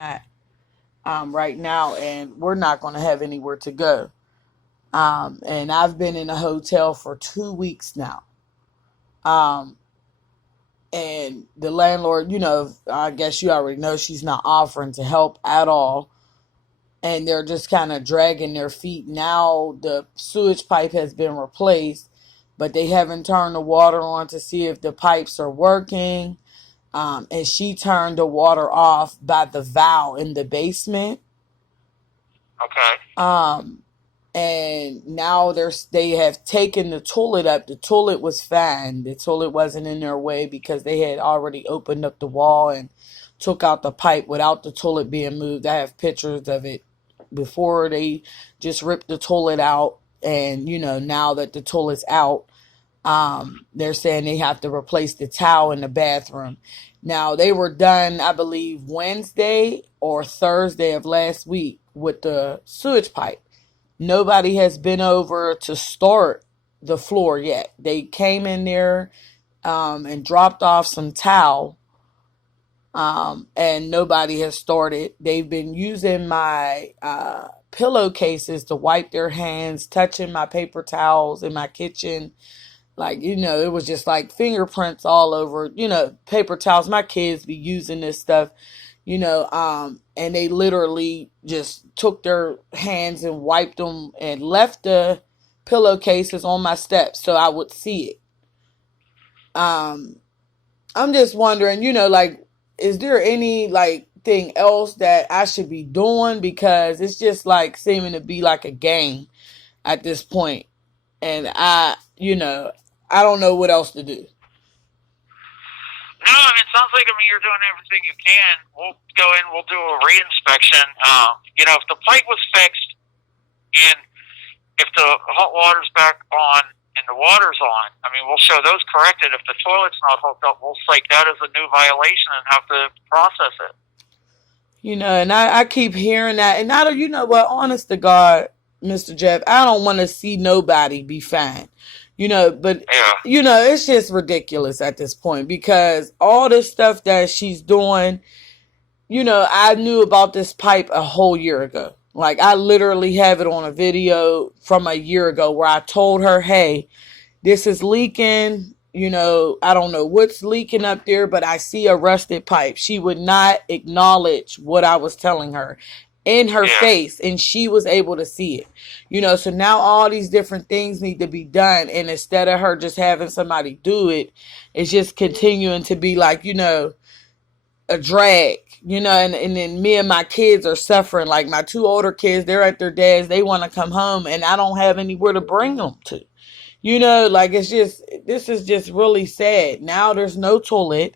at right now, and we're not going to have anywhere to go. And I've been in a hotel for 2 weeks now. Um, and the landlord, I guess you already know she's not offering to help at all. And they're just kind of dragging their feet. Now the sewage pipe has been replaced, but they haven't turned the water on to see if the pipes are working. And she turned the water off by the valve in the basement. Okay. Um, and now they have taken the toilet up. The toilet was fine. The toilet wasn't in their way because they had already opened up the wall and took out the pipe without the toilet being moved. I have pictures of it before they just ripped the toilet out. And, now that the toilet's out, they're saying they have to replace the towel in the bathroom. Now, they were done, I believe, Wednesday or Thursday of last week with the sewage pipe. Nobody has been over to start the floor yet. They came in there and dropped off some towel, and nobody has started. They've been using my pillowcases to wipe their hands, touching my paper towels in my kitchen. Like, it was just like fingerprints all over, paper towels. My kids be using this stuff, and they literally just took their hands and wiped them and left the pillowcases on my steps so I would see it. I'm just wondering, like, is there any like thing else that I should be doing? Because it's just like seeming to be like a game at this point. And I don't know what else to do. No, it sounds like you're doing everything you can. We'll go in, we'll do a reinspection. If the pipe was fixed and if the hot water's back on and the water's on, we'll show those corrected. If the toilet's not hooked up, we'll cite that as a new violation and have to process it. And I keep hearing that. And I don't, what, honest to God, Mr. Jeff, I don't want to see nobody be fined. But, yeah. It's just ridiculous at this point because all this stuff that she's doing, I knew about this pipe a whole year ago. Like, I literally have it on a video from a year ago where I told her, hey, this is leaking. I don't know what's leaking up there, but I see a rusted pipe. She would not acknowledge what I was telling her in her face, and she was able to see it. So now all these different things need to be done, and instead of her just having somebody do it, it's just continuing to be like, a drag, and then me and my kids are suffering. Like my two older kids, they're at their dad's, they want to come home, and I don't have anywhere to bring them to. Like this is just really sad. Now there's no toilet.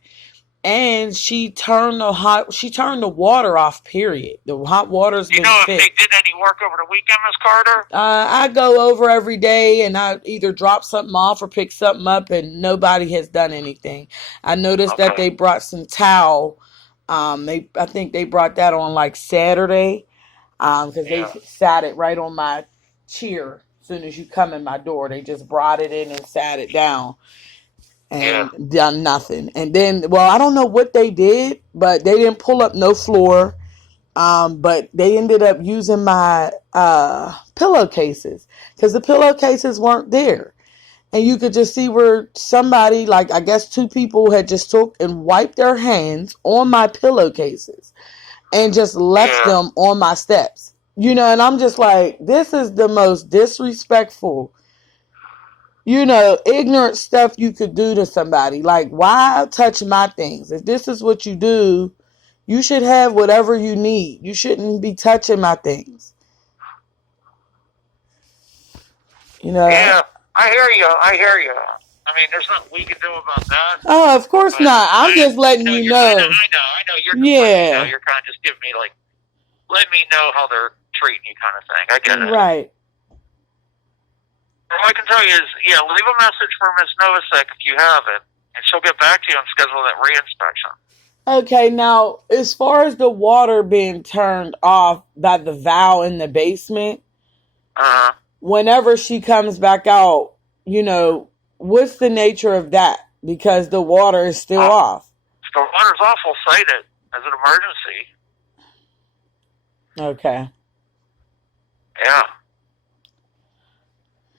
And she turned the water off, period. The hot water's been if fixed. they did any work over the weekend, Miss Carter? I go over every day and I either drop something off or pick something up, and nobody has done anything. I noticed that they brought some towel. I think they brought that on like Saturday. Because they sat it right on my chair. As soon as you come in my door, they just brought it in and sat it down. And done nothing. And then, well, I don't know what they did, but they didn't pull up no floor. But they ended up using my pillowcases because the pillowcases weren't there. And you could just see where somebody, like I guess two people had just took and wiped their hands on my pillowcases and just left them on my steps. And I'm just like, this is the most disrespectful, ignorant stuff you could do to somebody. Like, why touch my things? If this is what you do, you should have whatever you need. You shouldn't be touching my things. Yeah, I hear you. There's nothing we can do about that. Oh, of course not. I'm just letting you know. I know. You're you're kind of just giving me like, let me know how they're treating you kind of thing. I get it. Right. All I can tell you is, leave a message for Miss Novosek if you have it, and she'll get back to you and schedule that reinspection. Okay, now, as far as the water being turned off by the valve in the basement, whenever she comes back out, what's the nature of that? Because the water is still off. If the water's off, we'll cite it as an emergency. Okay. Yeah.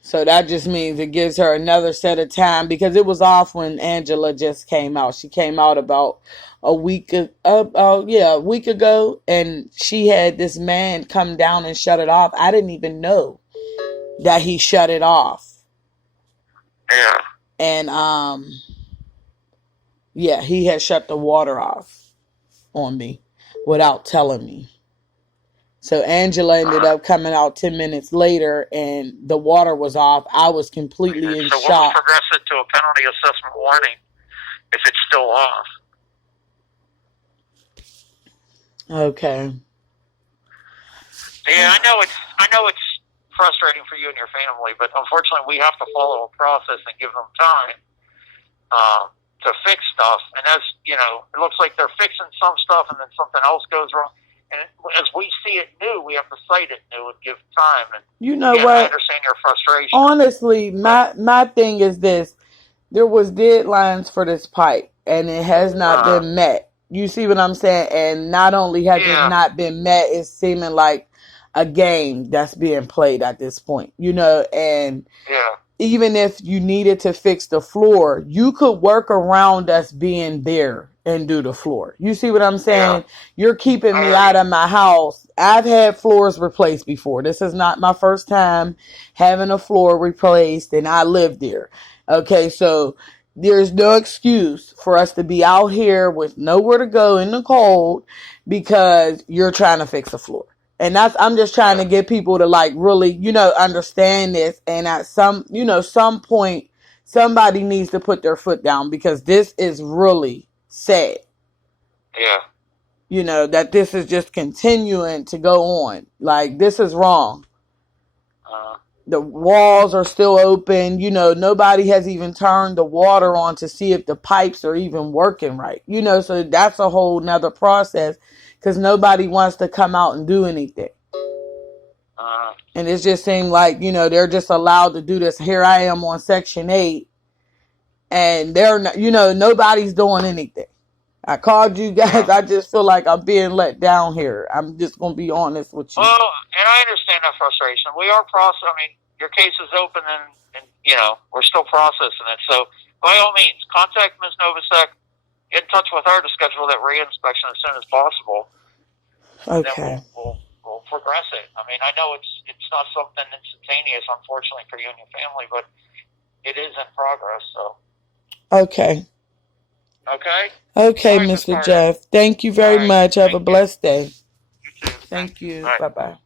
So that just means it gives her another set of time, because it was off when Angela just came out. She came out about a week a week ago, and she had this man come down and shut it off. I didn't even know that he shut it off. Yeah. And yeah, he had shut the water off on me without telling me. So Angela ended up coming out 10 minutes later, and the water was off. I was completely in So we'll shock. progress it to a penalty assessment warning if it's still off. Okay. Yeah, I know it's frustrating for you and your family, but unfortunately we have to follow a process and give them time to fix stuff. And as you know, it looks like they're fixing some stuff, and then something else goes wrong. And as we see it new, we have to cite it new and give time. And you know again, what? I understand your frustration. Honestly, my thing is this: there was deadlines for this pipe, and it has not been met. You see what I'm saying? And not only has it not been met, it's seeming like a game that's being played at this point. You know, and even if you needed to fix the floor, you could work around us being there and do the floor. You see what I'm saying? Yeah. You're keeping me out of my house. I've had floors replaced before. This is not my first time having a floor replaced, and I lived there. Okay, so there's no excuse for us to be out here with nowhere to go in the cold because you're trying to fix a floor. And I'm just trying to get people to like really, understand this. And at some point, somebody needs to put their foot down, because this is really sad. Yeah. That this is just continuing to go on. Like, this is wrong. The walls are still open. Nobody has even turned the water on to see if the pipes are even working right. So that's a whole nother process, because nobody wants to come out and do anything. And it just seemed like, they're just allowed to do this. Here I am on Section 8, and they're not, nobody's doing anything. I called you guys. I just feel like I'm being let down here. I'm just going to be honest with you. Well, and I understand that frustration. We are processing. I mean, your case is open, and we're still processing it. So, by all means, contact Ms. Novosek. Get in touch with her to schedule that re-inspection as soon as possible. Okay. And then we'll progress it. I mean, I know it's not something instantaneous, unfortunately, for you and your family, but it is in progress. So. Okay. Okay, right, Mr. Jeff. Thank you very much. Have a blessed day. You too. Thank you. Right. Bye-bye.